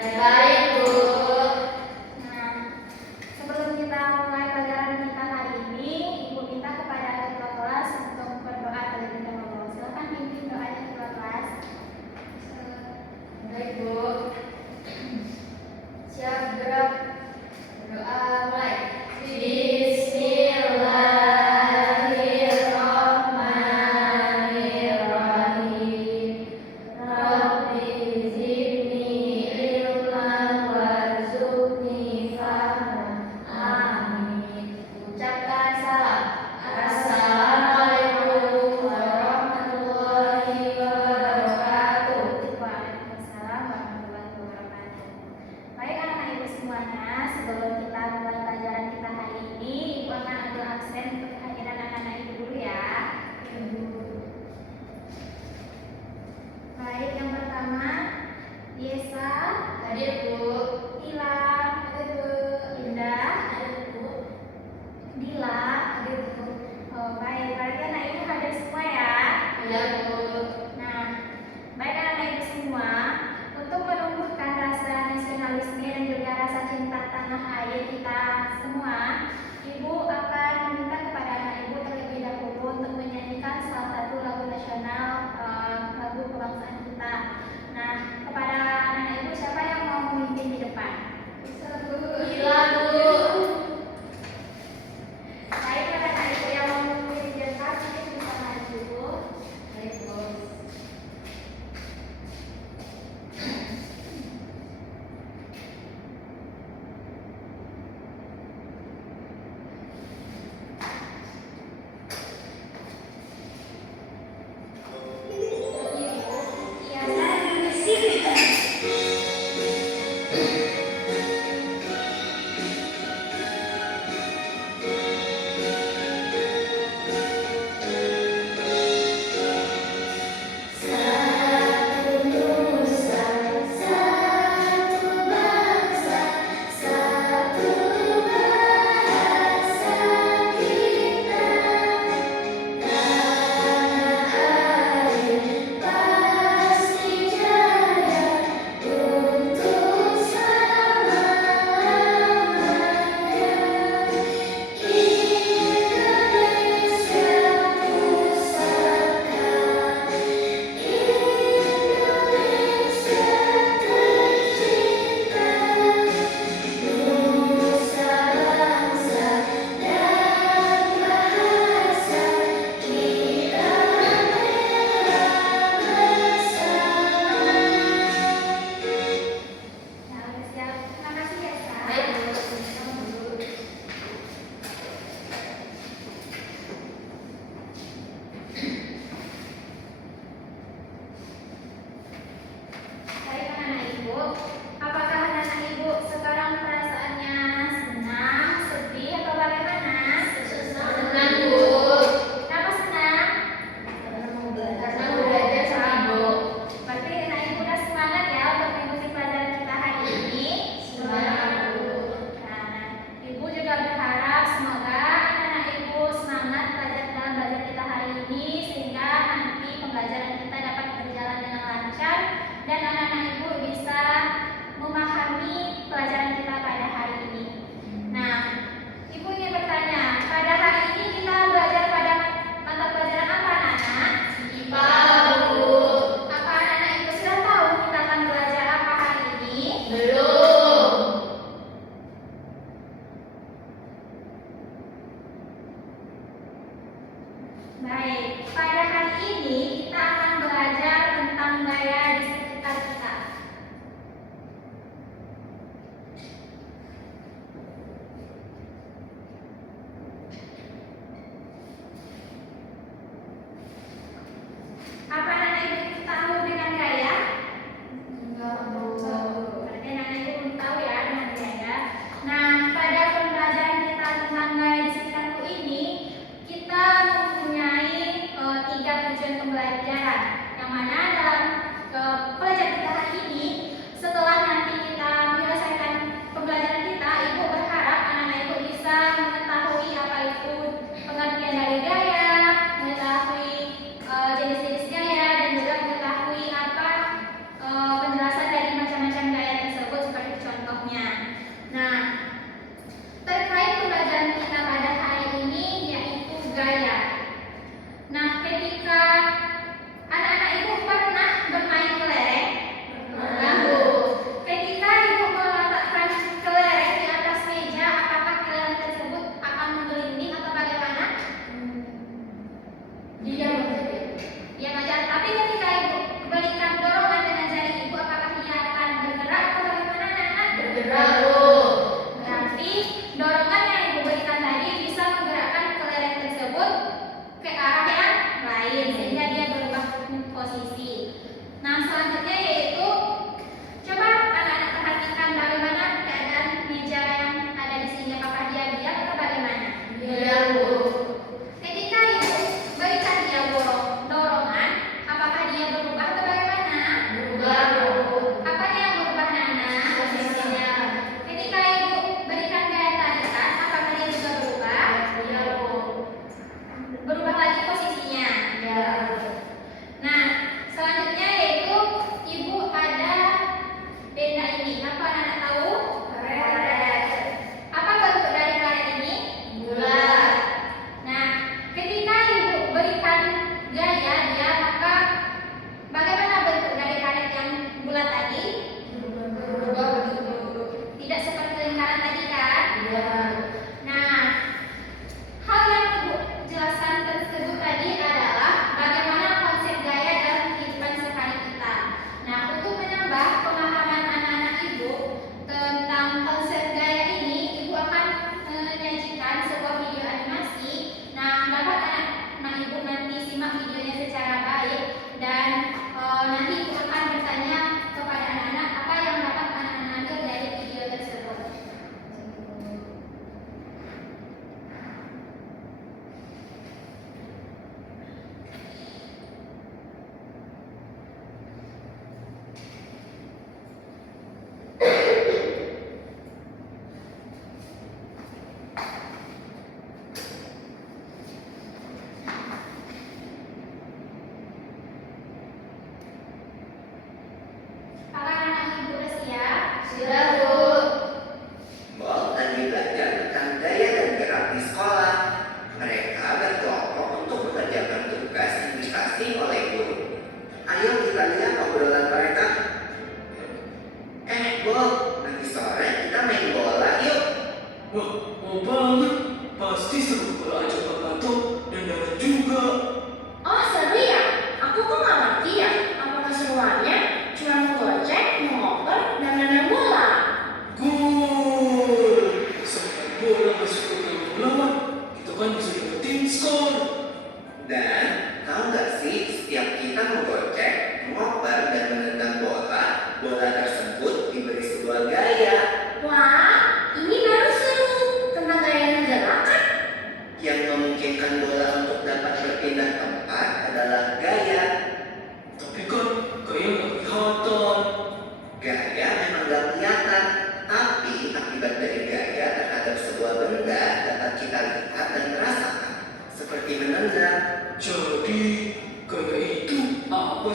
Baik, Bu. Nah, sebelum kita mulai pelajaran kita hari ini, Ibu minta kepada ketua kelas untuk berdoa terlebih dahulu. Silakan pimpin doanya ketua kelas. Baik, Bu. Siap, gerak. Berdoa mulai. Bismillahirrahmanirrahim. Rabbi zidni ilman warzuqni fahman. Amin. Ucapkan salam. Assalamualaikum warahmatullahi wabarakatuh. Waalaikumsalam warahmatullahi wabarakatuh. Baik anak-anak Ibu semuanya, sebelum kita mulai pelajaran kita hari ini, Ibu akan ambil absen untuk kehadiran anak-anak Ibu dulu ya. Baik, yang pertama, Yesa, Hadir, Bu. Ila, Indah, Dila, baik, berarti anak Ibu hadir semua ya. Iya, Bu. Nah, baik anak-anak Ibu semua, untuk menumbuhkan rasa nasionalisme dan juga rasa cinta tanah air kita semua, Ibu akan meminta kepada anak Ibu terlebih dahulu untuk menyanyikan salah satu lagu nasional, lagu kebangsaan kita. Nah, kepada anak-anak Ibu siapa yang mau memimpin di depan? Gila, Bu. Baik, anak-anak Ibu yang mau memimpin di depan mungkin bisa maju. Baik, Bu. Iya, saya Satu nusa, satu bangsa, satu bahasa kita. Tanah air pasti jaya untuk selama-lamanya. Indonesia pusaka, Indonesia tercinta, nusa bangsa dan bahasa kita merah bersama. Nah, udah siap. Terima kasih ya, Sa. Baik, Bu. Baik anak-anak Ibu, apakah anak-anak Ibu sekarang perasaannya senang, sedih, atau bagaimana? Senang, Bu. Kenapa senang? Karena mau belajar sama Ibu. Berarti anak Ibu udah semangat ya untuk mengikuti pelajaran kita hari ini. Semangat, Bu. Nah, Ibu juga berharap semoga anak-anak Ibu semangat dalam belajar kita hari ini sehingga nanti pembelajaran kita dapat berjalan dengan lancar dan anak-anak Ibu bisa memahami pelajaran kita pada hari ini. Nah, Ibu ingin bertanya, pada hari ini kita belajar pada mata pelajaran apa anak-anak? IPA, Bu. Apa anak-anak Ibu sudah tahu kita akan belajar apa hari ini? Belum. Baik, pada hari ini kita akan belajar tentang gaya di sekitar kita.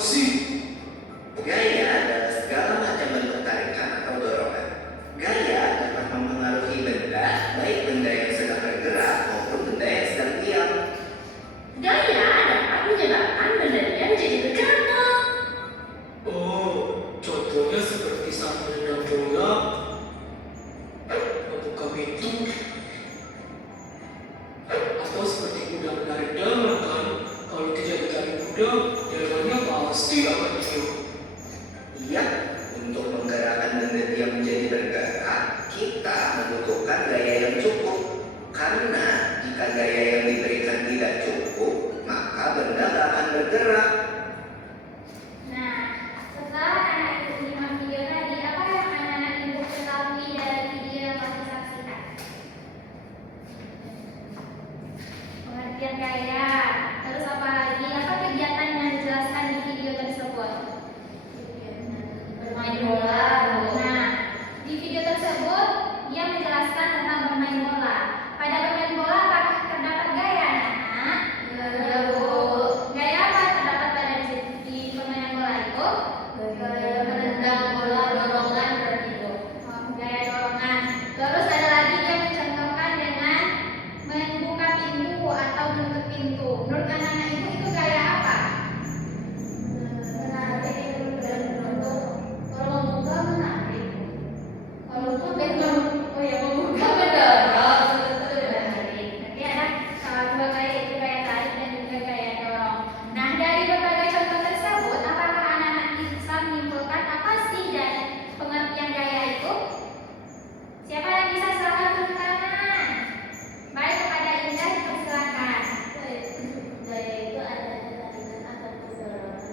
sih? Gaya adalah segala macam bentuk tarikan atau dorongan. Gaya dapat mempengaruhi benda, baik benda yang sedang bergerak maupun benda yang sedang diam. Gaya dapat menyebabkan benda-benda menjadi bergerak. Oh, contohnya seperti saat menendang bola, membuka pintu, atau seperti kuda menarik dalam kan? Kalau tidak ditarik kuda, jalannya pasti akan diam. Iya, untuk menggerakkan benda diam menjadi bergerak, kita membutuhkan gaya yang cukup. Karena jika gaya yang diberikan tidak cukup, maka benda tak akan bergerak. Nah, setelah anak ibu menyimak video tadi, apa yang anak ibu ketahui dari video yang telah disaksikan? Pengertian gaya. Terus apa lagi? Apa kegiatan yang dijelaskan di video tersebut? Bermain bola. Nah, di video tersebut dia menjelaskan tentang bermain bola. Pada bermain bola apakah terdapat gaya, anak? Ya, Bu. Gaya apa terdapat pada di permainan bola itu? Gaya menendang bola, dorongan, berarti Bu. Gaya dorongan. Terus ada lagi dia mencontohkan dengan membuka pintu atau menutup pintu. Menurut anak-anak itu gaya apa? Menarik dan menutup. Kalau membuka menarik. Kalau menutup oh ya membuka mendorong. Itu menarik. Berarti ada dua gaya, itu gaya tarik dan juga gaya dorong. Nah, dari berbagai contoh tersebut, apakah anak-anak bisa menyimpulkan apa sih dari pengertian gaya itu? Siapa yang bisa silakan turun tangan? Baik, kepada Indah dipersilakan. Gaya itu ada tarikan atau dorongan.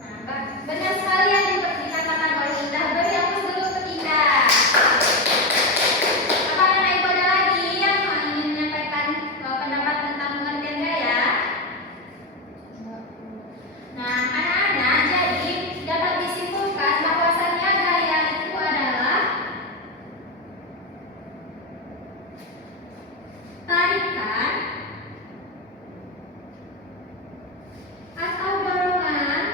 Nah, benar sekali yang dikatakan oleh Indah. Beri aplaus dulu untuk Indah. Apa anak ibu ada lagi yang ingin menyampaikan pendapat tentang pengertian gaya? Nah, anak-anak, jadi dapat disimpulkan bahwasannya gaya itu adalah tarikan atau dorongan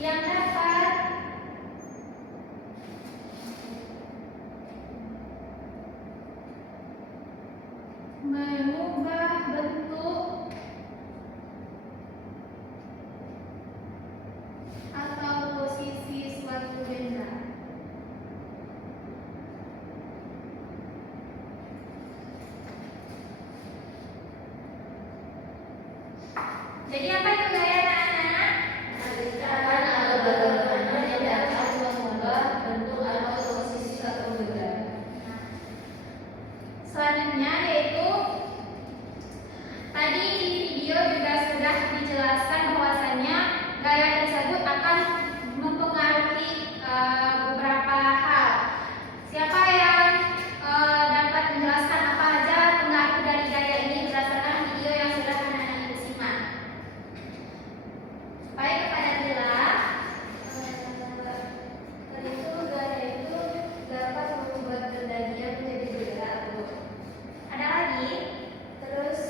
yang dapat mengubah bentuk atau posisi suatu benda. Jadi apa itu gaya, anak-anak? Tarikan atau dorongan yang dapat mengubah bentuk atau posisi suatu benda. Selanjutnya yaitu tadi di video juga sudah dijelaskan bahwasannya gaya tersebut akan mempengaruhi beberapa hal. Siapa yang dapat menjelaskan apa aja pengaruh dari gaya ini berdasarkan video yang sudah anak-anak ibu simak? Baik, kepada Dila. Itu gaya itu dapat membuat benda diam menjadi bergerak, Bu. Ada lagi? Terus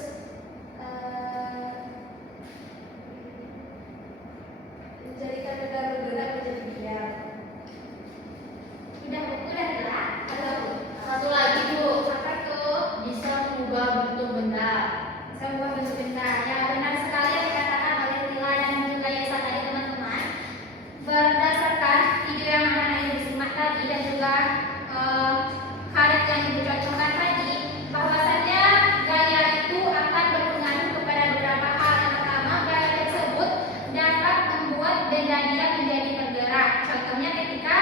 menjadikan benda bergerak menjadi diam. Udah Dila? Ada, Bu. Satu lagi, Bu. Apa tuh? Bisa mengubah bentuk benda. Sebuah bentuk benda. Ya, benar sekali yang dikatakan oleh Tila dan juga Yesa tadi, teman-teman. Berdasarkan video yang anak-anak ibu simak tadi dan juga karet yang ibu contohkan tadi, bahwasannya gaya itu akan berpengaruh kepada beberapa hal. Yang pertama, gaya tersebut dapat membuat benda dia menjadi bergerak. Contohnya ketika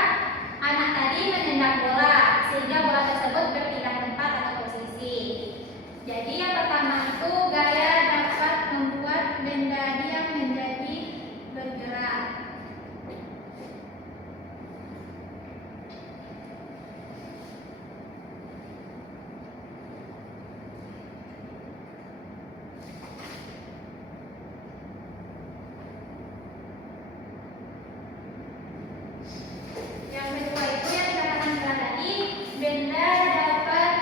anak tadi menendang bola, sehingga bola tersebut berpindah tempat atau posisi. Jadi yang pertama itu gaya dapat membuat benda dia menjadi bergerak. Yang kedua itu yang dikatakan Dila tadi, benda dapat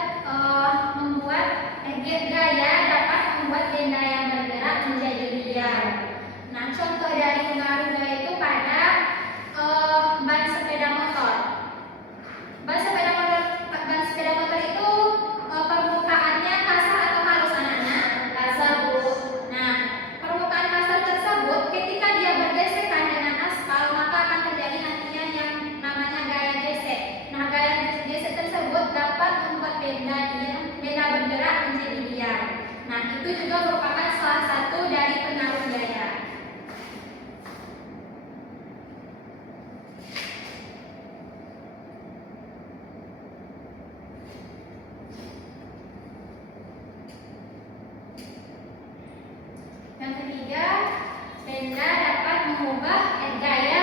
itu juga merupakan salah satu dari pengaruh gaya. Yang ketiga, gaya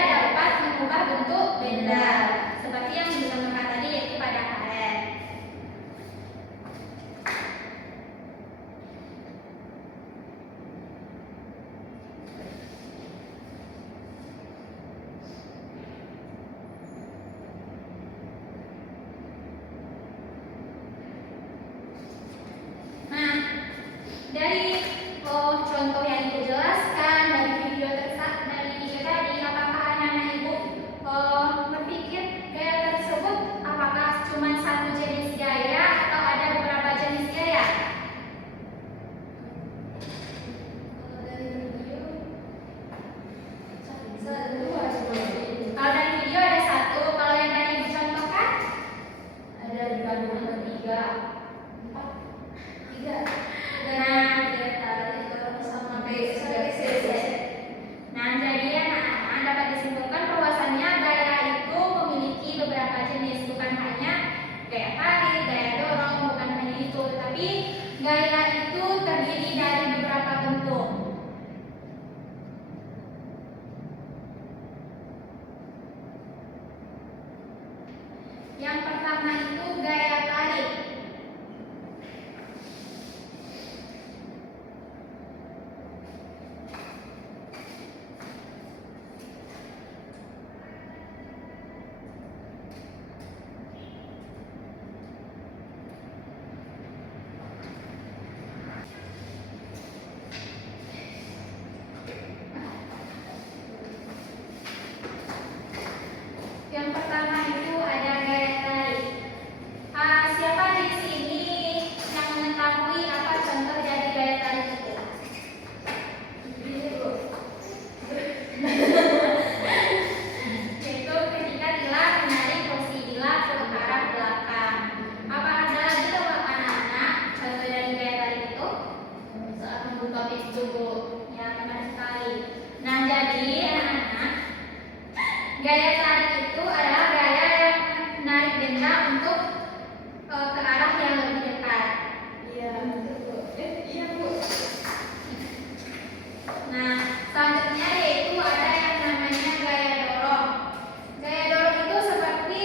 dapat mengubah bentuk benda, seperti yang disampaikan tadi yaitu pada karet. Nah, dari contoh yang Ibu jelaskan dari video tadi, apakah anak-anak Ibu berpikir gaya tersebut apakah cuma satu jenis gaya atau ada beberapa jenis gaya? Kalau dari video ada satu, kalau yang tadi Ibu contohkan Ada digabungkan ketiga. Tiga. Nah, jadi anak-anak dapat disimpulkan bahwasannya gaya itu memiliki beberapa jenis, bukan hanya gaya tarik, gaya dorong, bukan hanya itu, tetapi gaya itu terdiri dari beberapa bentuk. Yang pertama itu gaya tarik. Yang pertama itu ada gaya tarik. Siapa di sini yang mengetahui apa contoh dari gaya tarik itu? Yaitu ketika Dila menarik kursi Dila ke arah belakang. Apa ada lagi anak-anak contoh dari gaya tarik itu? Saat membuka pintu, Bu. Ya, benar sekali. Nah, jadi anak-anak, gaya tarik itu adalah gaya yang menarik benda untuk ke arah yang lebih dekat. Iya, betul, Bu. Iya, Bu. Nah, selanjutnya yaitu ada yang namanya gaya dorong. Gaya dorong itu seperti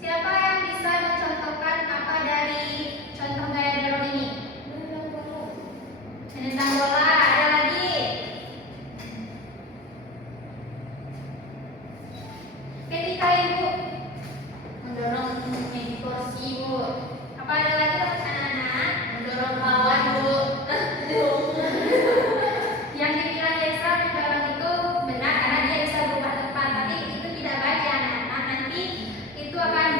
siapa yang bisa mencontohkan apa dari contoh gaya dorong ini? Menendang bola, ada lagi. Ketika Ibu Mendorong meja kursi, Bu. apa ada lagi anak-anak? Mendorong lawan, Bu. Yang dibilang Yesa mendorong itu benar karena dia bisa berubah tempat, tapi itu tidak baik ya anak-anak. Nanti itu akan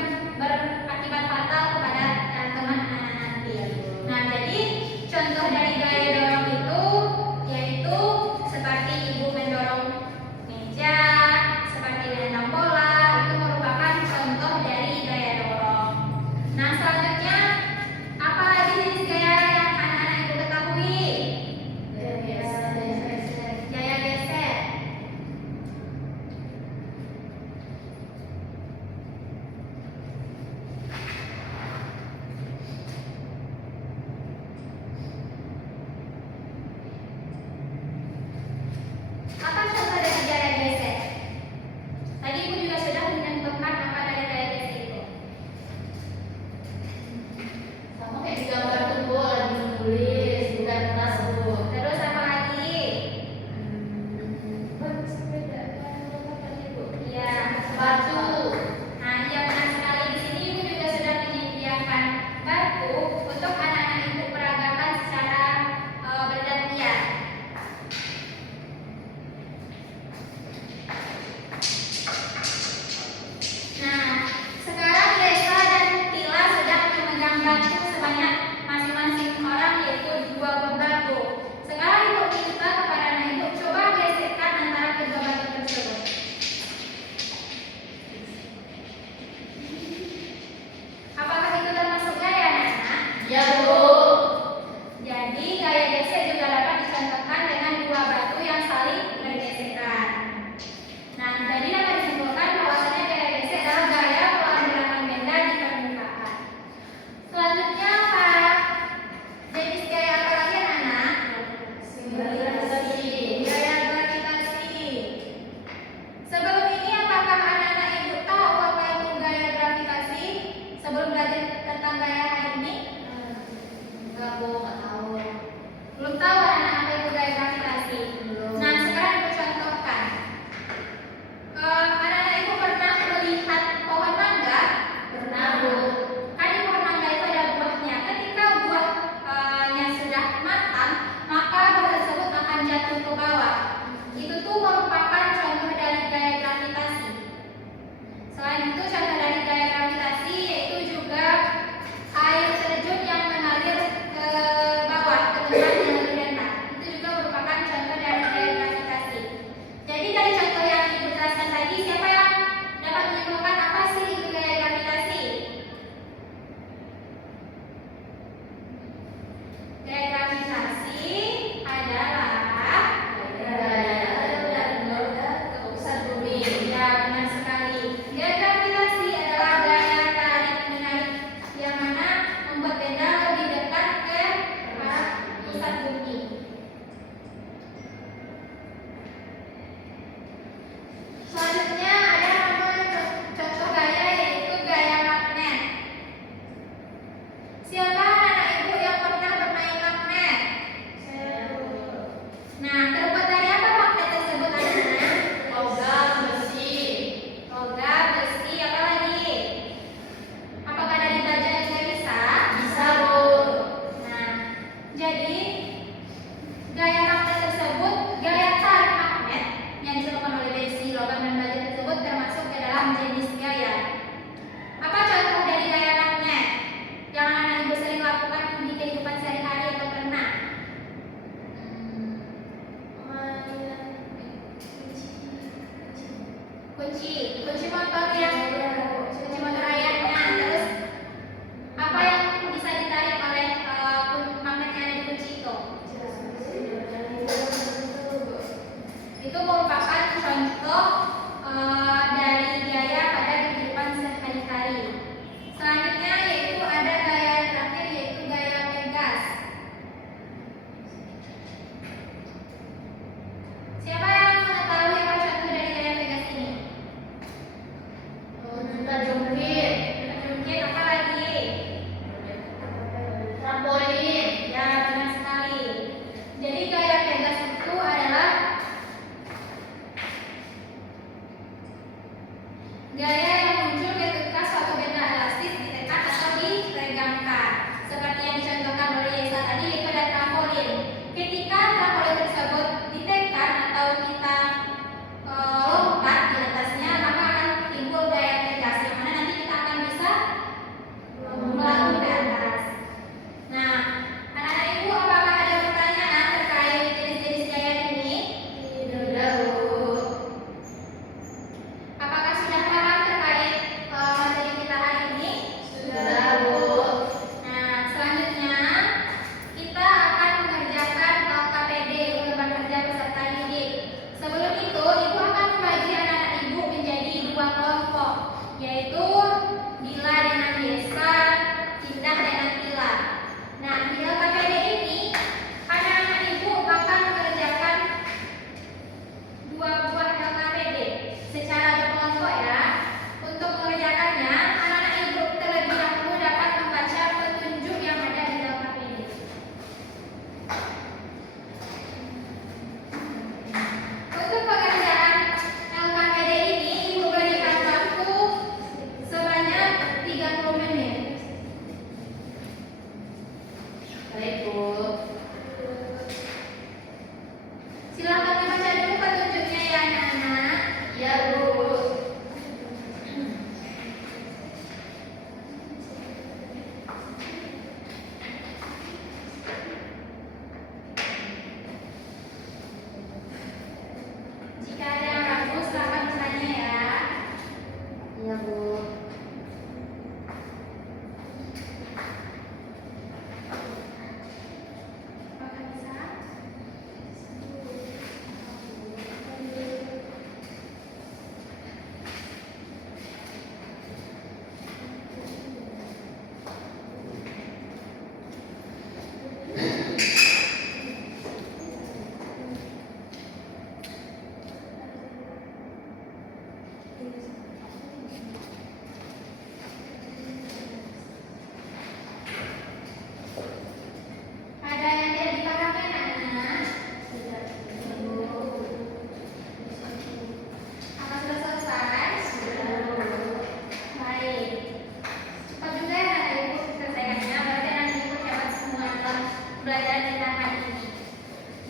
pembelajaran kita hari ini.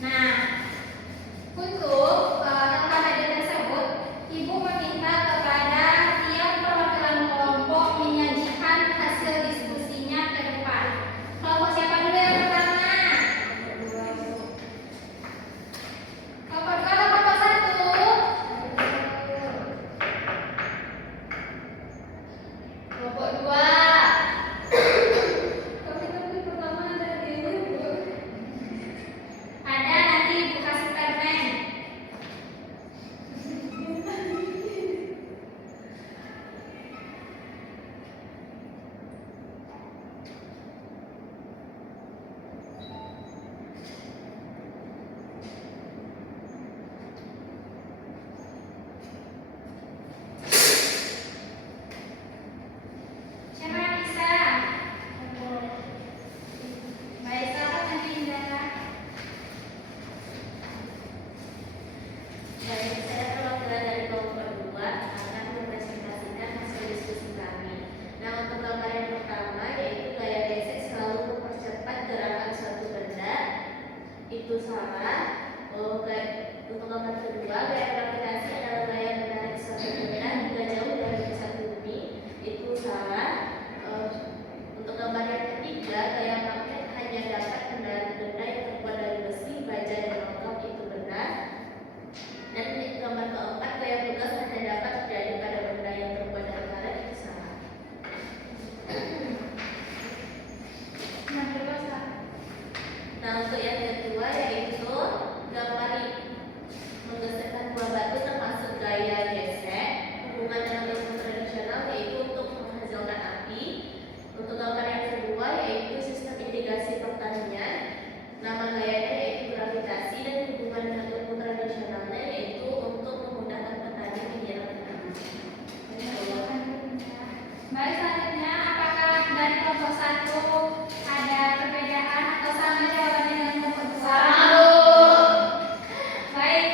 Nah, untuk dalam hadiah tersebut, Ibu meminta kepada tiap perwakilan kelompok menyajikan hasil diskusinya ke depan. Kelompok siapa dulu yang pertama? Kelompok dua, kelompok satu. Kelompok dua. Ada, nanti Ibu kasih permen. Siapa yang bisa? Baik, silakan nanti Indra. Baik, saya perwakilan dari kelompok 2 akan mempresentasikan hasil diskusi kami. Nah, untuk gambar yang pertama yaitu gaya gesek selalu mempercepat gerakan suatu benda. Itu salah. Untuk gambar kedua, gaya gravitasi adalah gaya menarik suatu benda hingga jauh dari pusat bumi. Itu salah. Untuk gambar yang ketiga, gaya magnet hanya dapat menarik benda yang terbuat dari besi, baja, dan logam. Itu benar. Dan gambar keempat, gaya tugas hanya dapat terjadi pada benda yang terbuat dari karet. Itu salah. Nah, untuk yang kedua yaitu gambar menggeserkan buah batu termasuk gaya gesek. Hubungan dengan ilmu tradisional yaitu untuk menghasilkan api. Untuk gambar yang kedua yaitu sistem irigasi pertanian. Nama gayanya yaitu gravitasi dan hubungan dengan ilmu tradisionalnya yaitu untuk memudahkan petani menyiram tanaman. Baik, selanjutnya apakah dari kelompok satu ada perbedaan atau sama jawabannya dengan kelompok dua? Baik,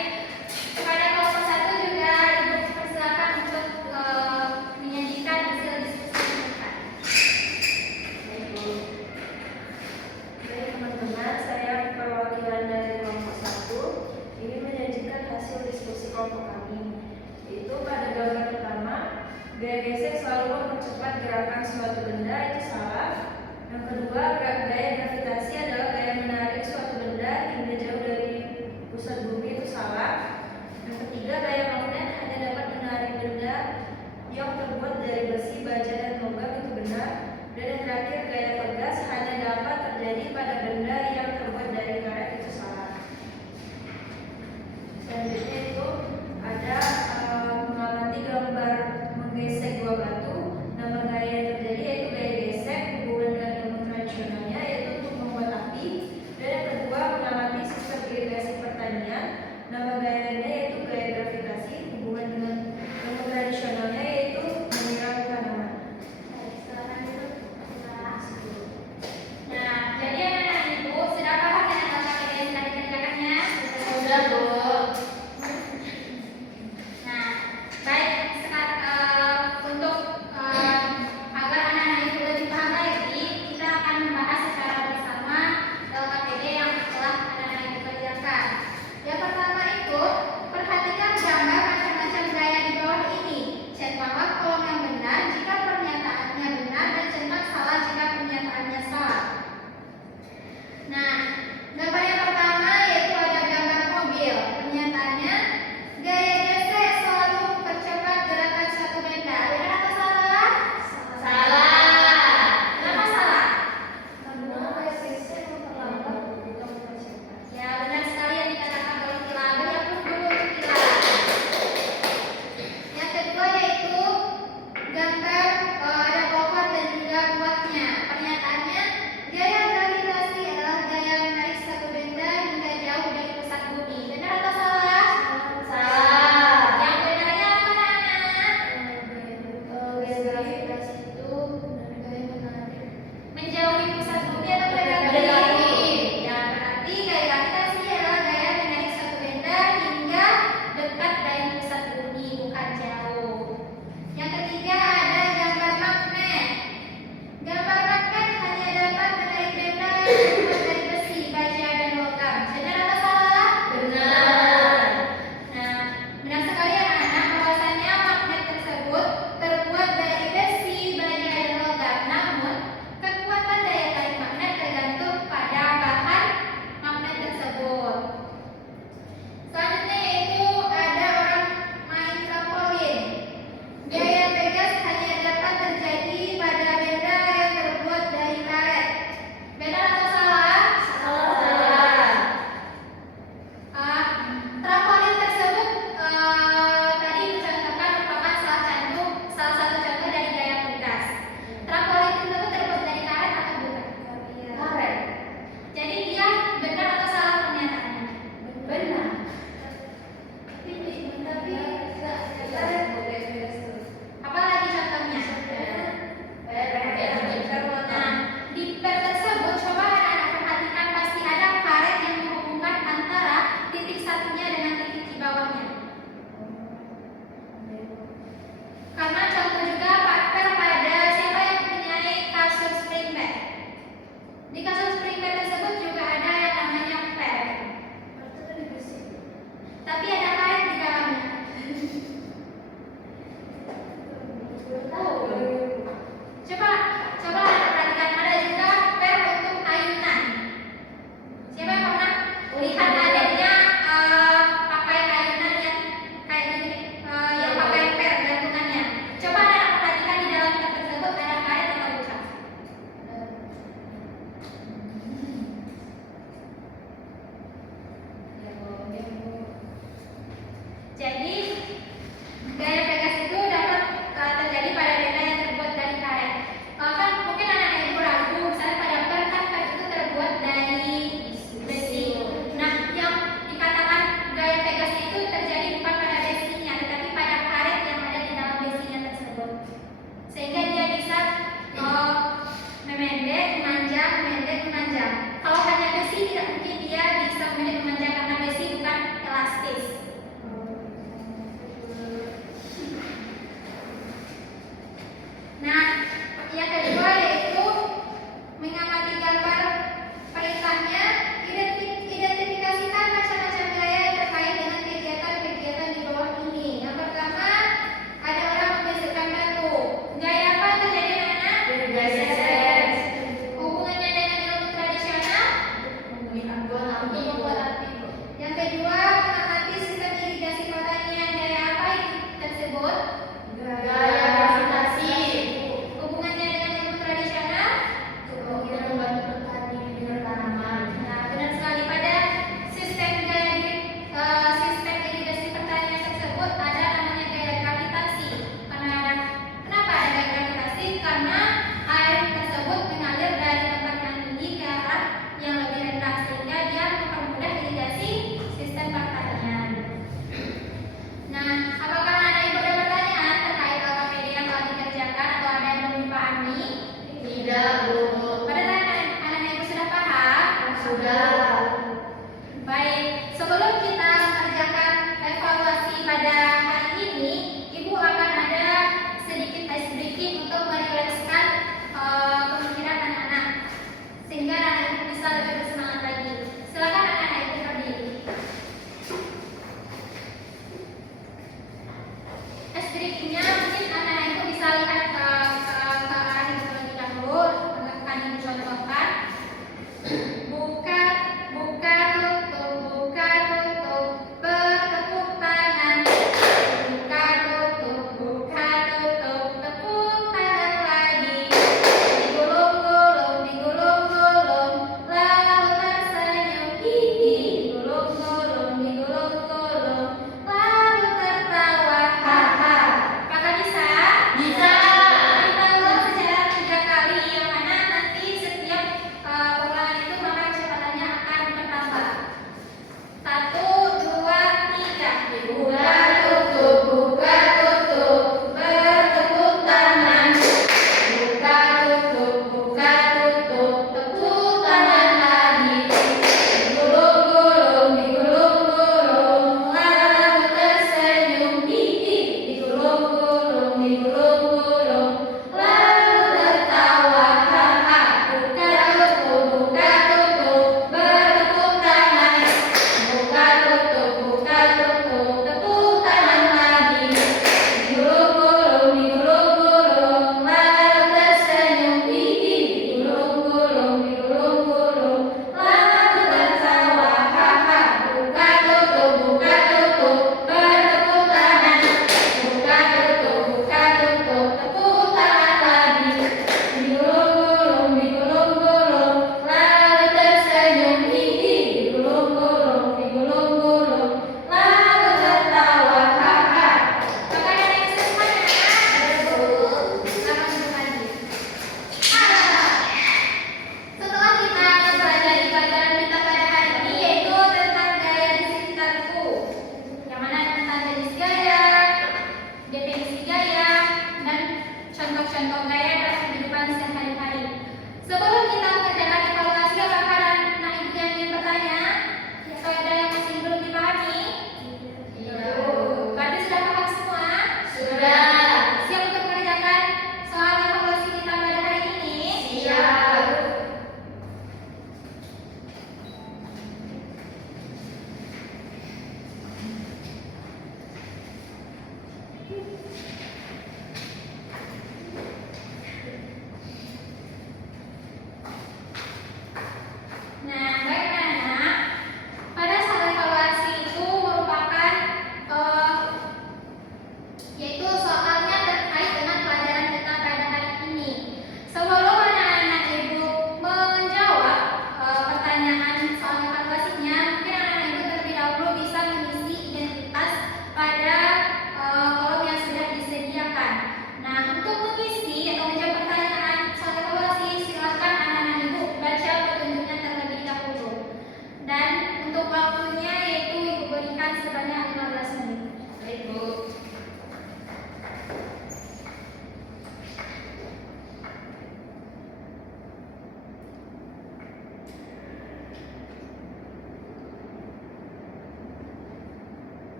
kepada kelompok satu juga Ibu persilakan untuk menyajikan hasil diskusi mereka. Baik teman-teman, saya perwakilan dari kelompok 1 ingin menyajikan hasil diskusi kelompok kami. Yaitu pada gambar pertama, gaya gesek selalu mempercepat gerakan suatu benda, itu salah. Yang kedua, gaya gravitasi adalah gaya menarik suatu benda hingga jauh dari pusat bumi, itu salah. Yang ketiga, gaya magnet hanya dapat menarik benda yang terbuat dari besi, baja, dan logam, itu benar. Dan yang terakhir, gaya tegas hanya dapat terjadi pada benda yang terbuat dari karet, itu salah. Selanjutnya itu ada mengamati gambar menggesek buah batu. Nama gaya yang terjadi yaitu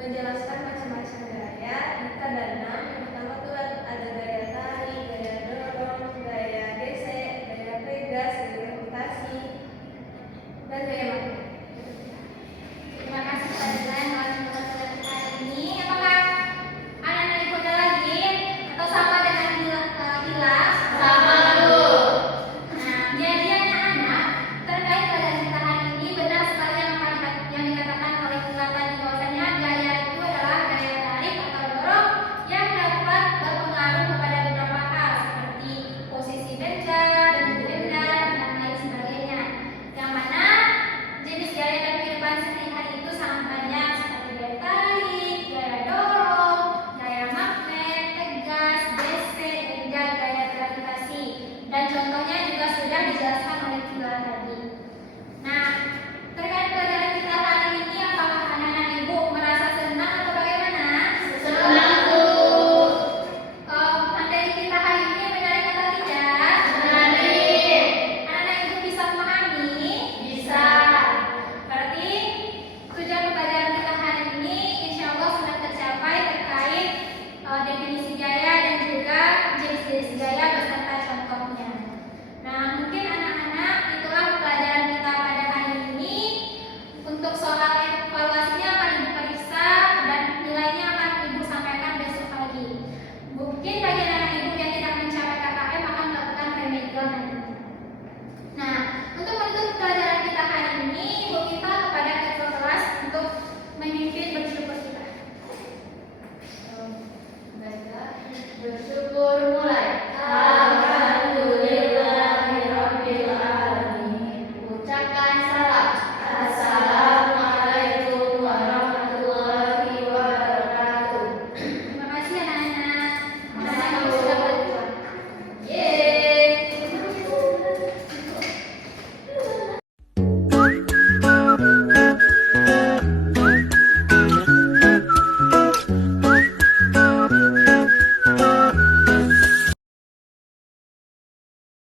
menjelaskan